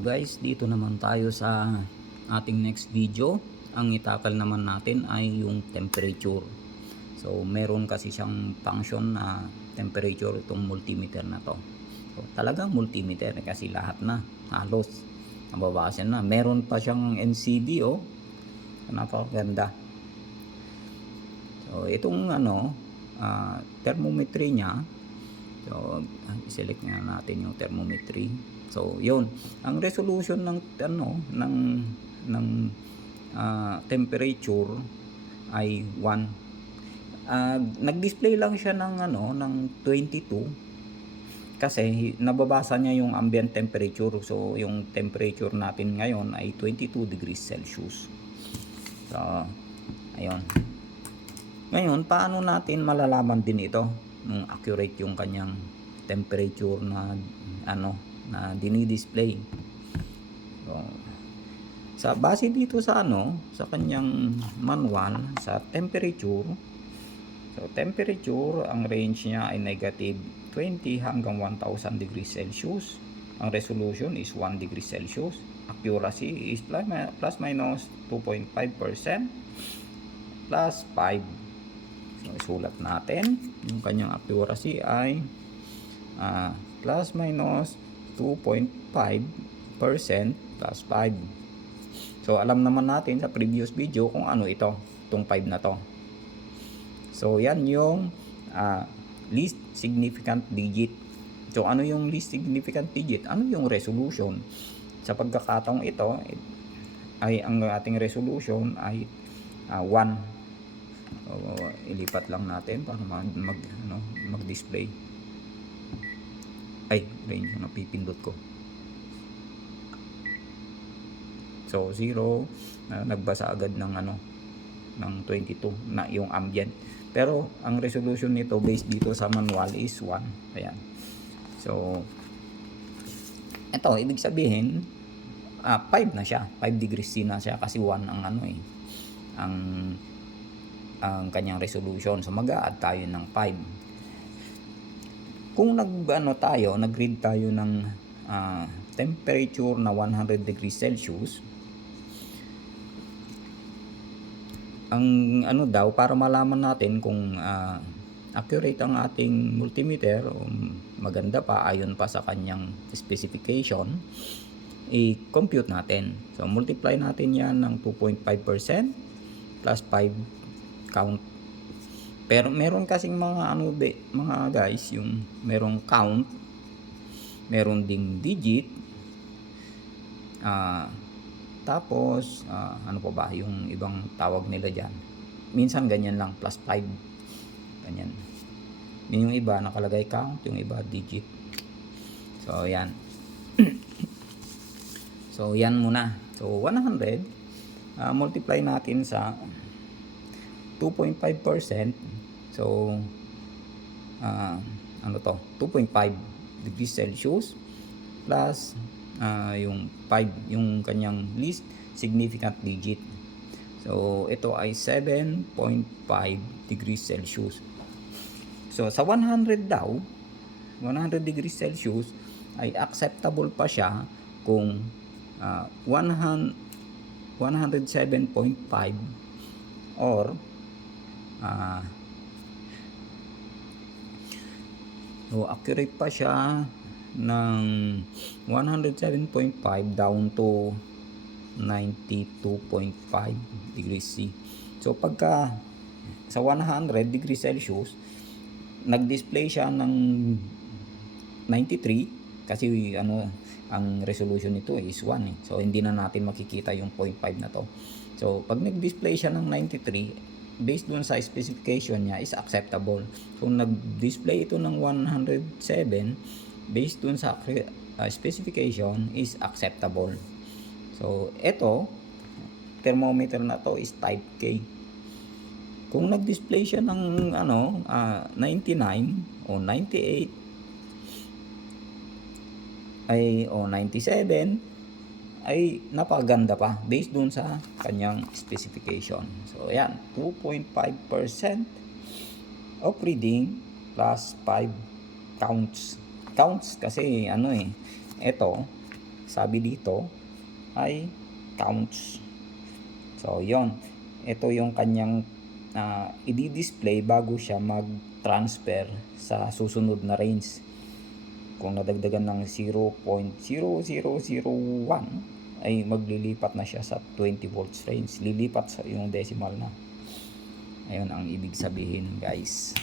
guys, dito naman tayo sa ating next video. Ang itakal naman natin ay yung temperature. So meron kasi siyang function na temperature itong multimeter na to. So talagang multimeter kasi lahat na halos nababasa na. Meron pa siyang NCD, oh. Napakaganda. So itong thermometry niya. So i-select nga natin yung thermometry. So, yun. Ang resolution ng temperature ay 1. Nag-display lang siya ng 22 kasi nababasa niya yung ambient temperature. So, yung temperature natin ngayon ay 22 degrees Celsius. So, ayun. Ngayon, paano natin malalaman din ito nung accurate yung kanyang temperature na na dinidisplay. So, sa base dito sa sa kanyang manual sa temperature. So temperature, ang range niya ay negative 20 hanggang 1000 degrees Celsius. Ang resolution is 1 degree Celsius. Accuracy is plus minus 2.5% plus 5. So isulat natin yung kanyang accuracy ay plus minus 2.5% plus 5. So alam naman natin sa previous video kung ano itong 5 na to. So yan yung least significant digit. So ano yung least significant digit? Ano yung resolution? Sa pagkakataong ito ay ang ating resolution ay 1. So, ilipat lang natin para mag-display. Ay, range na pipindot ko. So 0 nagbasa agad ng ng 22 na yung ambient. Pero ang resolution nito based dito sa manual is 1. Ayan. So ito ibig sabihin 5 na siya. 5 degrees C na siya kasi 1 ang ang kanyang resolution. So mag-a-add tayo ng 5. Kung nag-read tayo ng temperature na 100 degrees Celsius, ang para malaman natin kung accurate ang ating multimeter, maganda pa ayon pa sa kanyang specification, i-compute natin. So multiply natin yan ng 2.5% plus 5 count. Pero meron kasing mga mga guys, yung merong count, meron ding digit, tapos ano pa ba yung ibang tawag nila diyan. Minsan ganyan lang, plus 5. Ganyan. Yung iba nakalagay count, yung iba digit. So yan. So yan muna. So 100 multiply natin sa 2.5%. So 2.5 degrees Celsius plus yung 5 yung kanyang least significant digit. So ito ay 7.5 degrees Celsius. So sa 100 daw, 100 degrees Celsius ay acceptable pa siya kung 107.5 or so accurate pa siya ng 107.5 down to 92.5 degrees C. So pagka sa 100 degrees Celsius nag-display siya ng 93 kasi ang resolution nito is 1 So hindi na natin makikita yung 0.5 na to. So pag nag-display siya ng 93 based dun sa specification niya is acceptable. Kung nag-display ito ng 107 based dun sa specification is acceptable. So ito thermometer na to is type K. Kung nag-display siya ng 99 o 98 ay 97 ay napaganda pa based dun sa kanyang specification. So ayan, 2.5% of reading plus 5 counts kasi ito sabi dito ay counts. So yon, ito yung kanyang i-display bago siya mag-transfer sa susunod na range. Kung nadagdagan ng 0.0001 ay maglilipat na siya sa 20 volts range, lilipat sa yung decimal na. Ayun ang ibig sabihin guys.